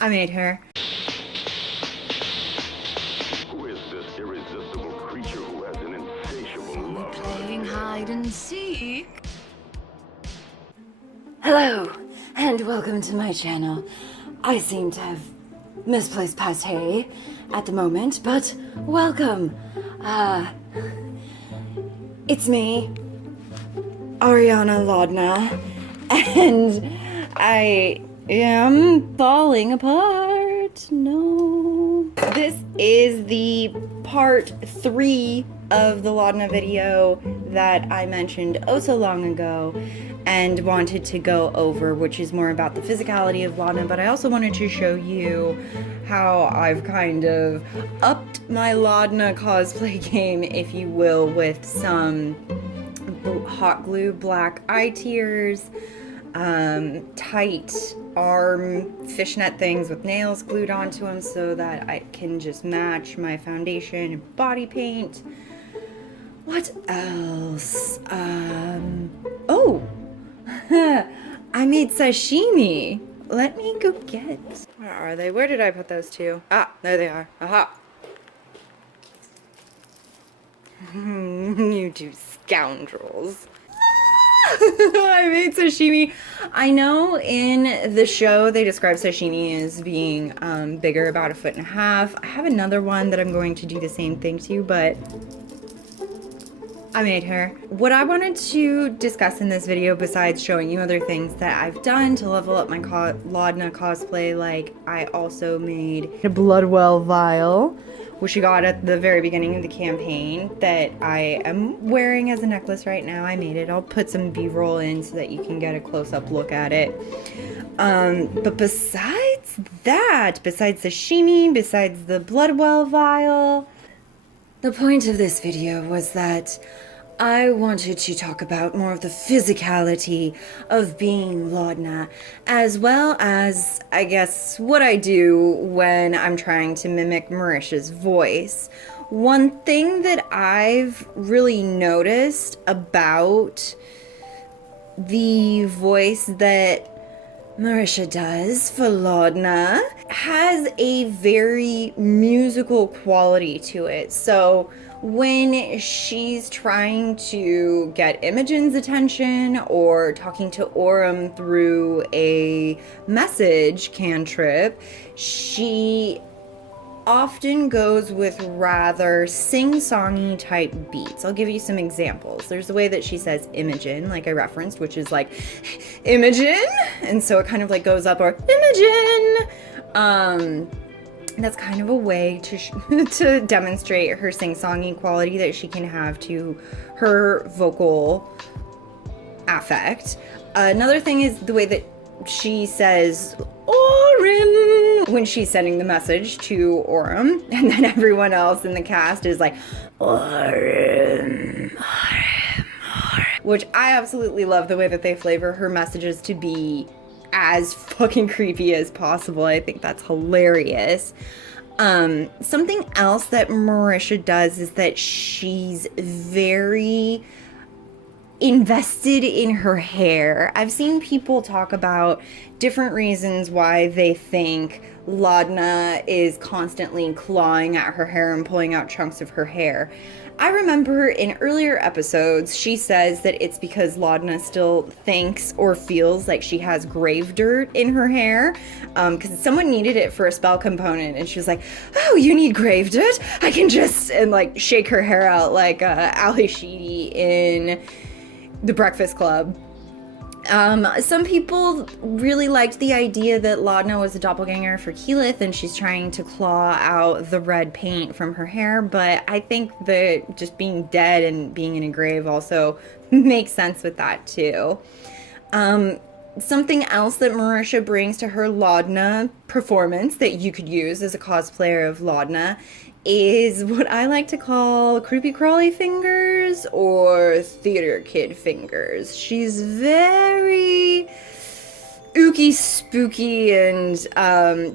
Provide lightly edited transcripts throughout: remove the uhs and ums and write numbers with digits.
I made her. Who is this irresistible creature who has an insatiable love? Playing hide and seek. Hello, and welcome to my channel. I seem to have misplaced pate at the moment, but welcome. It's me, Laudna, and I am falling apart. No. This is the part 3 of the Laudna video that I mentioned oh so long ago and wanted to go over, which is more about the physicality of Laudna, but I also wanted to show you how I've kind of upped my Laudna cosplay game, if you will, with some hot glue black eye tears, tight arm fishnet things with nails glued onto them so that I can just match my foundation and body paint. What else? Oh, I made sashimi. Let me go get. Where are they? Where did I put those two? Ah, there they are. Aha. You two scoundrels. I made sashimi. I know in the show they describe sashimi as being bigger, about 1.5 feet. I have another one that I'm going to do the same thing to, but I made her. What I wanted to discuss in this video, besides showing you other things that I've done to level up my Laudna cosplay, like I also made a Goodwill vial, which I got at the very beginning of the campaign, that I am wearing as a necklace right now. I made it. I'll put some B-roll in so that you can get a close-up look at it. But besides that, besides the sashimi, besides the Goodwill vial, the point of this video was that I wanted to talk about more of the physicality of being Laudna, as well as, I guess, what I do when I'm trying to mimic Marisha's voice. One thing that I've really noticed about the voice that Marisha does for Laudna has a very musical quality to it. So when she's trying to get Imogen's attention or talking to Aurum through a message cantrip, she often goes with rather sing-songy type beats. I'll give you some examples. There's the way that she says Imogen, like I referenced, which is like Imogen, and so it kind of like goes up, or Imogen. That's kind of a way to to demonstrate her sing-songy quality that she can have to her vocal affect. Another thing is the way that she says Aurum when she's sending the message to Aurum, and then everyone else in the cast is like Aurum, Aurum, Aurum, which I absolutely love the way that they flavor her messages to be as fucking creepy as possible. I think that's hilarious. Something else that Marisha does is that she's very invested in her hair. I've seen people talk about different reasons why they think Laudna is constantly clawing at her hair and pulling out chunks of her hair. I remember in earlier episodes, she says that it's because Laudna still thinks or feels like she has grave dirt in her hair, because someone needed it for a spell component, and she was like, oh, you need grave dirt? I can just, and like shake her hair out like Ali Sheedy in The Breakfast Club. Some people really liked the idea that Laudna was a doppelganger for Keyleth and she's trying to claw out the red paint from her hair, but I think that just being dead and being in a grave also makes sense with that too. Something else that Marisha brings to her Laudna performance that you could use as a cosplayer of Laudna is what I like to call creepy crawly fingers or theater kid fingers. She's very ooky spooky, and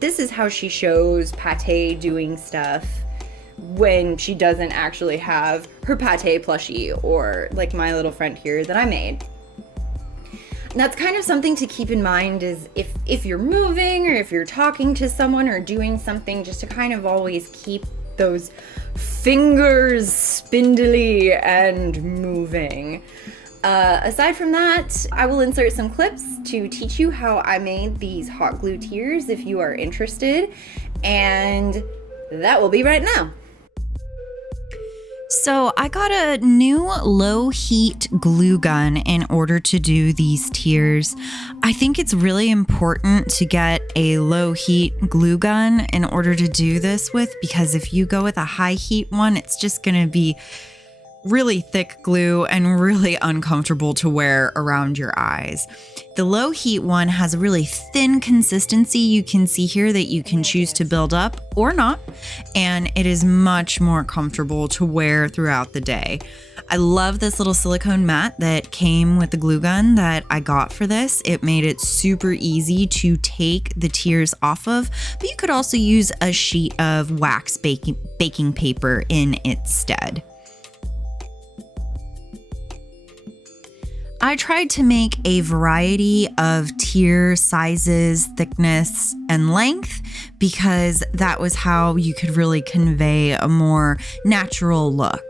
this is how she shows Pate doing stuff when she doesn't actually have her Pate plushie or like my little friend here that I made. that's kind of something to keep in mind, is if you're moving or if you're talking to someone or doing something, just to kind of always keep those fingers spindly and moving. Aside from that, I will insert some clips to teach you how I made these hot glue tiers if you are interested, and that will be right now. So I got a new low heat glue gun in order to do these tiers. I think it's really important to get a low heat glue gun in order to do this with, because if you go with a high heat one, it's just going to be really thick glue and really uncomfortable to wear around your eyes. The low heat one has a really thin consistency. You can see here that you can choose to build up or not, and it is much more comfortable to wear throughout the day. I love this little silicone mat that came with the glue gun that I got for this. It made it super easy to take the tiers off of, but you could also use a sheet of wax baking paper in its stead. I tried to make a variety of tier sizes, thickness, and length, because that was how you could really convey a more natural look.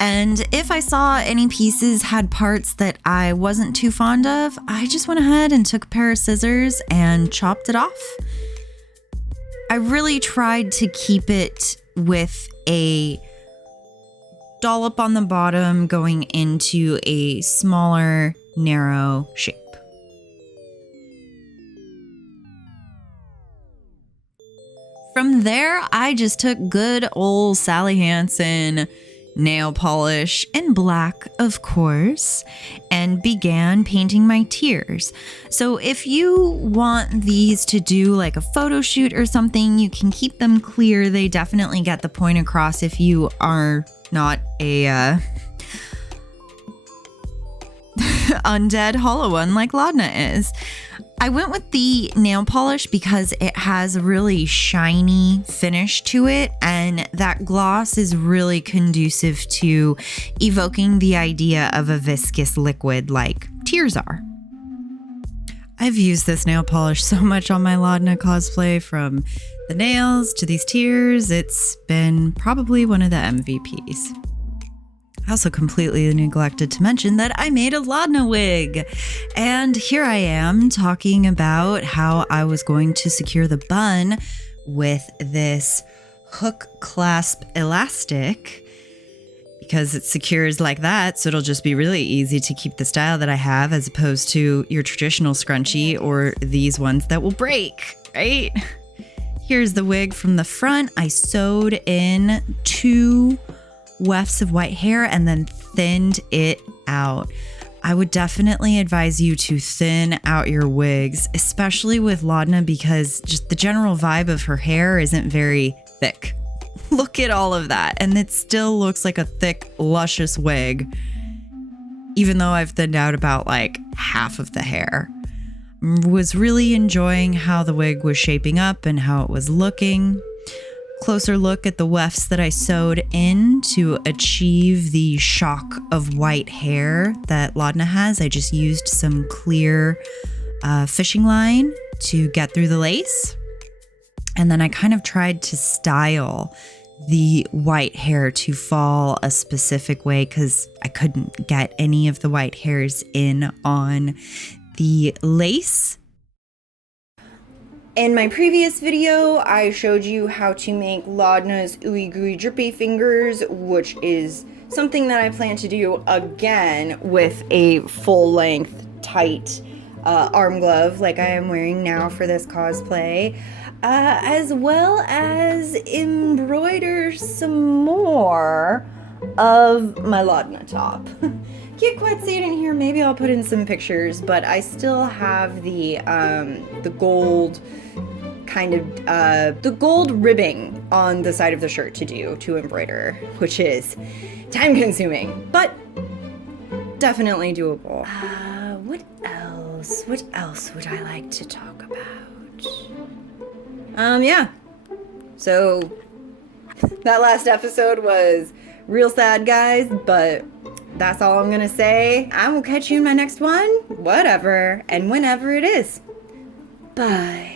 And if I saw any pieces had parts that I wasn't too fond of, I just went ahead and took a pair of scissors and chopped it off. I really tried to keep it with a dollop on the bottom going into a smaller, narrow shape. From there, I just took good old Sally Hansen nail polish in black, of course, and began painting my tiers. So if you want these to do like a photo shoot or something, you can keep them clear. They definitely get the point across if you are not a undead hollow one like Laudna is. I went with the nail polish because it has a really shiny finish to it, and that gloss is really conducive to evoking the idea of a viscous liquid like tears are. I've used this nail polish so much on my Laudna cosplay, from the nails to these tears. It's been probably one of the MVPs. I also completely neglected to mention that I made a Laudna wig. And here I am talking about how I was going to secure the bun with this hook clasp elastic, because it secures like that, so it'll just be really easy to keep the style that I have, as opposed to your traditional scrunchie or these ones that will break, right? Here's the wig from the front. I sewed in 2 wefts of white hair and then thinned it out. I would definitely advise you to thin out your wigs, especially with Laudna, because just the general vibe of her hair isn't very thick. Look at all of that, and it still looks like a thick, luscious wig, even though I've thinned out about like half of the hair. Was really enjoying how the wig was shaping up and how it was looking. Closer look at the wefts that I sewed in to achieve the shock of white hair that Laudna has. I just used some clear fishing line to get through the lace. And then I kind of tried to style the white hair to fall a specific way, because I couldn't get any of the white hairs in on the lace. In my previous video, I showed you how to make Laudna's ooey gooey drippy fingers, which is something that I plan to do again with a full-length, tight arm glove like I am wearing now for this cosplay, as well as embroider some more of my Laudna top. Can't quite see it in here. Maybe I'll put in some pictures, but I still have the gold kind of the gold ribbing on the side of the shirt to embroider, which is time consuming, but definitely doable. What else would I like to talk about? Yeah. So that last episode was real sad, guys, but That's all I'm gonna say. I will catch you in my next one, whatever, and whenever it is. Bye.